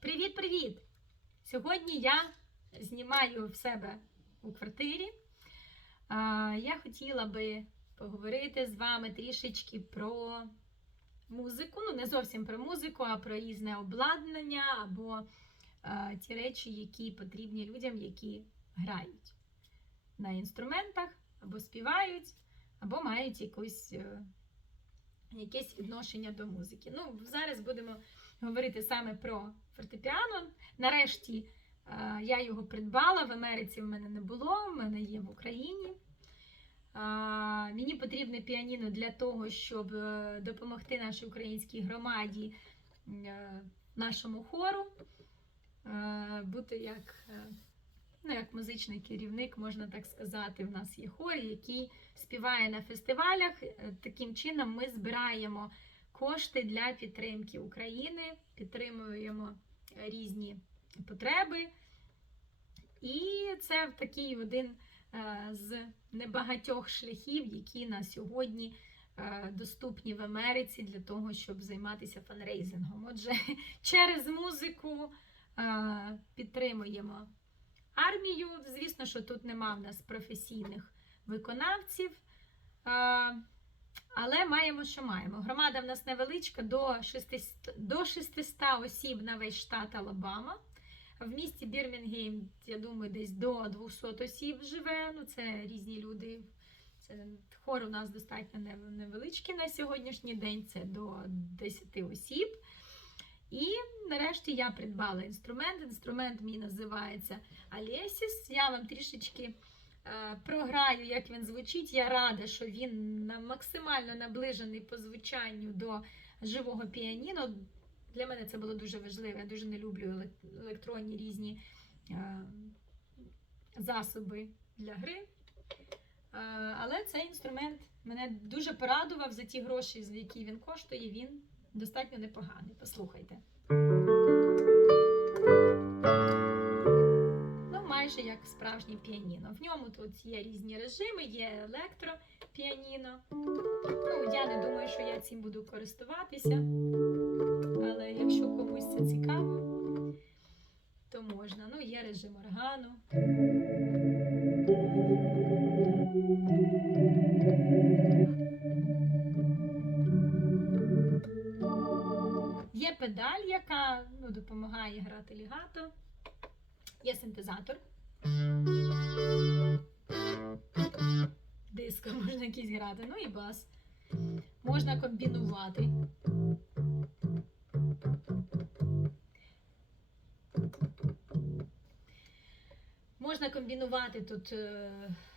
Привіт-привіт! Сьогодні я знімаю в себе у квартирі. Я хотіла би поговорити з вами трішечки про музику. Ну, не зовсім про музику, а про різне обладнання або ті речі, які потрібні людям, які грають на інструментах, або співають, або мають якусь, е, якесь відношення до музики. Ну, зараз будемо говорити саме про фортепіано. Нарешті е, я його придбала. В Америці в мене не було, в мене є в Україні. Е, Мені потрібне піаніно для того, щоб е, допомогти нашій українській громаді, нашому хору, бути як, ну, як музичний керівник, можна так сказати. У нас є хор, який співає на фестивалях. Таким чином ми збираємо кошти для підтримки України, підтримуємо різні потреби. І це такий один е, з небагатьох шляхів, які на сьогодні е, доступні в Америці для того, щоб займатися фанрейзингом. Отже, через музику е, підтримуємо армію. Звісно, що тут нема в нас професійних виконавців. Але маємо, що маємо. Громада в нас невеличка, до 600, до 600 осіб на весь штат Алабама. В місті Бірмінгейм, я думаю, десь до 200 осіб живе. Ну, це різні люди. Це хор у нас достатньо невеличкий на сьогоднішній день, це до 10 осіб. І нарешті я придбала інструмент. Інструмент мій називається Alesis. Я вам трішечки програю, як він звучить. Я рада, що він максимально наближений по звучанню до живого піаніно. Для мене це було дуже важливо. Я дуже не люблю електронні різні е, засоби для гри. Е, Але цей інструмент мене дуже порадував за ті гроші, за які він коштує. Він достатньо непоганий. Послухайте. Як справжнє піаніно. В ньому тут є різні режими, є електропіаніно. Ну, я не думаю, що я цим буду користуватися. Але якщо комусь це цікаво, то можна. Ну, є режим органу. Є педаль, яка ну, допомагає грати лігато. Є синтезатор. Диско можна якийсь грати, ну і бас. Можна комбінувати. Можна комбінувати тут, е,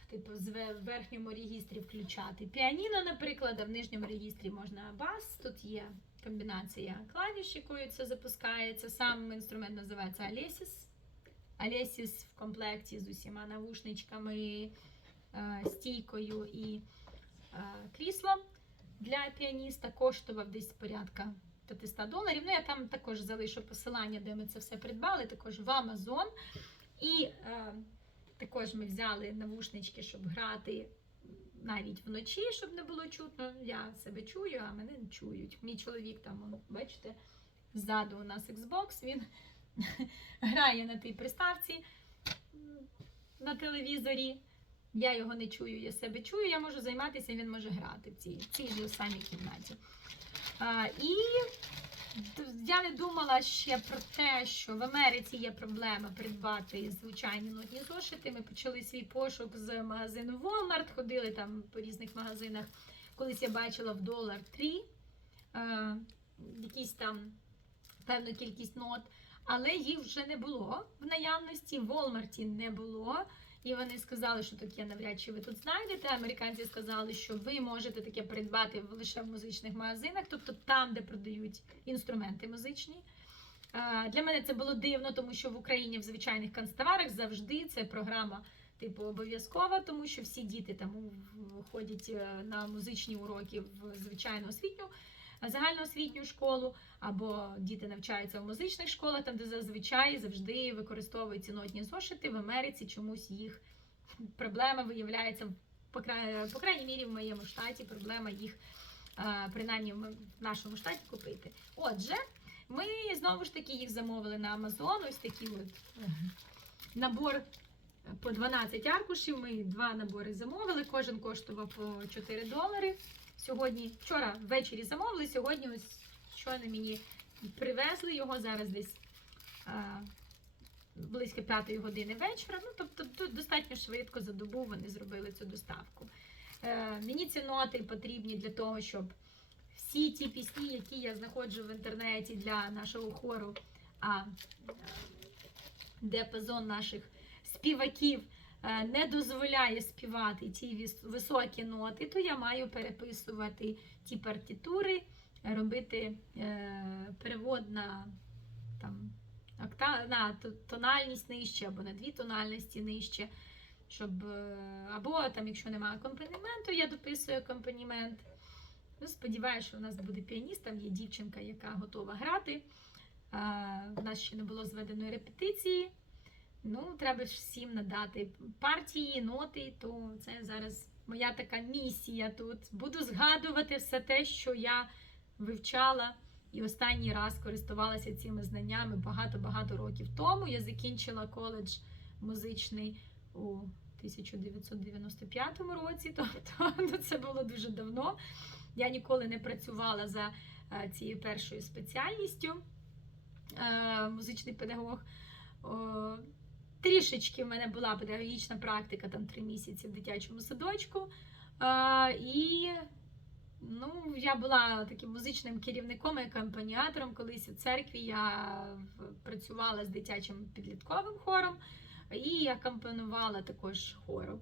типу, в верхньому регістрі включати піаніно, наприклад, а в нижньому регістрі можна бас. Тут є комбінація клавіш, якою це запускається. Сам інструмент називається Alesis. Alesis в комплекті з усіма навушничками, стійкою і е, кріслом для піаніста. Коштував десь порядка 500 доларів. Ну, я там також залишу посилання, де ми це все придбали, також в Amazon. І е, також ми взяли навушнички, щоб грати навіть вночі, щоб не було чутно. Я себе чую, а мене не чують. Мій чоловік там, бачите, ззаду у нас Xbox, він грає на тій приставці на телевізорі. Я його не чую, я себе чую, я можу займатися, він може грати в цій, цій же самій кімнаті. А, і я не думала ще про те, що в Америці є проблема придбати звичайні нотні зошити. Ми почали свій пошук з магазину Walmart, ходили там по різних магазинах. Колись я бачила в долар 3 е, якісь там певну кількість нот, але їх вже не було в наявності. В Walmart не було. І вони сказали, що таке навряд чи ви тут знайдете. Американці сказали, що ви можете таке придбати лише в музичних магазинах, тобто там, де продають інструменти музичні. Для мене це було дивно, тому що в Україні в звичайних канцтоварах завжди це програма типу обов'язкова, тому що всі діти там ходять е, на музичні уроки в звичайну освітню, загальноосвітню школу, або діти навчаються в музичних школах, там де зазвичай завжди використовуються нотні зошити. В Америці чомусь їх проблема виявляється по, кра- по крайній мірі в моєму штаті. Проблема їх е, принаймні в нашому штаті купити. Отже, Ми знову ж таки їх замовили на Amazon. Ось такий от набор по 12 аркушів. Ми два набори замовили. Кожен коштував по 4 долари. Сьогодні, вчора ввечері замовили, сьогодні ось щойно мені привезли його зараз десь а, близько 5 години вечора. Ну, тобто достатньо швидко за добу вони зробили цю доставку. Е, мені ці ноти потрібні для того, щоб всі ті пісні, які я знаходжу в інтернеті для нашого хору, а е, диапазон наших співаків е, не дозволяє співати ті високі ноти, то я маю переписувати ті партитури, робити е, перевод на там, на тональність нижче або на дві тональності нижче. Щоб, е, або там, якщо немає акомпанементу, я дописую акомпанемент. Ну, сподіваюся, що у нас буде піаніст, там є дівчинка, яка готова грати. В нас ще не було зведеної репетиції. Ну, треба ж всім надати партії, ноти, то це зараз моя така місія тут. Буду згадувати все те, що я вивчала і останній раз користувалася цими знаннями багато-багато років тому. Я закінчила коледж музичний у 1995 році, тобто ну, це було дуже давно. Я ніколи не працювала за е, цією першою спеціальністю е, музичний педагог. Трішечки в мене була педагогічна практика, там три місяці в дитячому садочку. І ну, я була таким музичним керівником і акомпаніатором. Колись у церкві я працювала з дитячим підлітковим хором і акомпонувала також хором.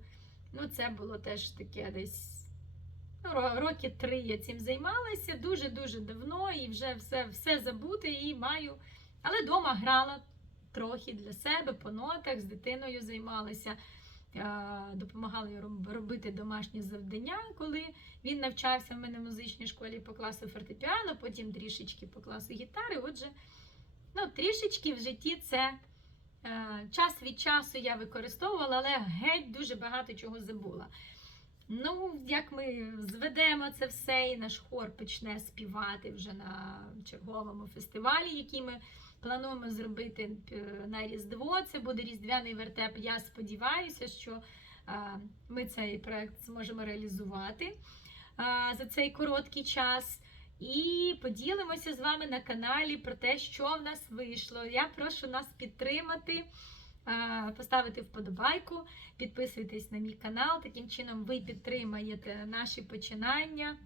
Ну, це було теж таке десь ну, роки три я цим займалася дуже-дуже давно і вже все, все забуте і маю. Але вдома грала трохи для себе по нотах, з дитиною займалася, е, допомагала їй робити домашні завдання, коли він навчався в мене в музичній школі по класу фортепіано, потім трішечки по класу гітари. Отже, ну, трішечки в житті це е, час від часу я використовувала, але геть дуже багато чого забула. Ну, як ми зведемо це все, і наш хор почне співати вже на черговому фестивалі, який ми плануємо зробити е, на Різдво. Це буде різдвяний вертеп. Я сподіваюся, що е, ми цей проект зможемо реалізувати е, за цей короткий час. І поділимося з вами на каналі про те, що в нас вийшло. Я прошу нас підтримати, поставити вподобайку, підписуйтесь на мій канал. Таким чином ви підтримаєте наші починання.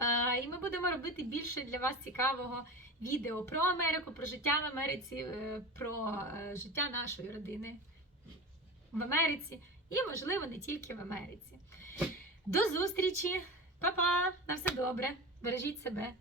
Е, І ми будемо робити більше для вас цікавого відео про Америку, про життя в Америці, е, про е, життя нашої родини в Америці і, можливо, не тільки в Америці. До зустрічі! Па-па! На все добре! Бережіть себе!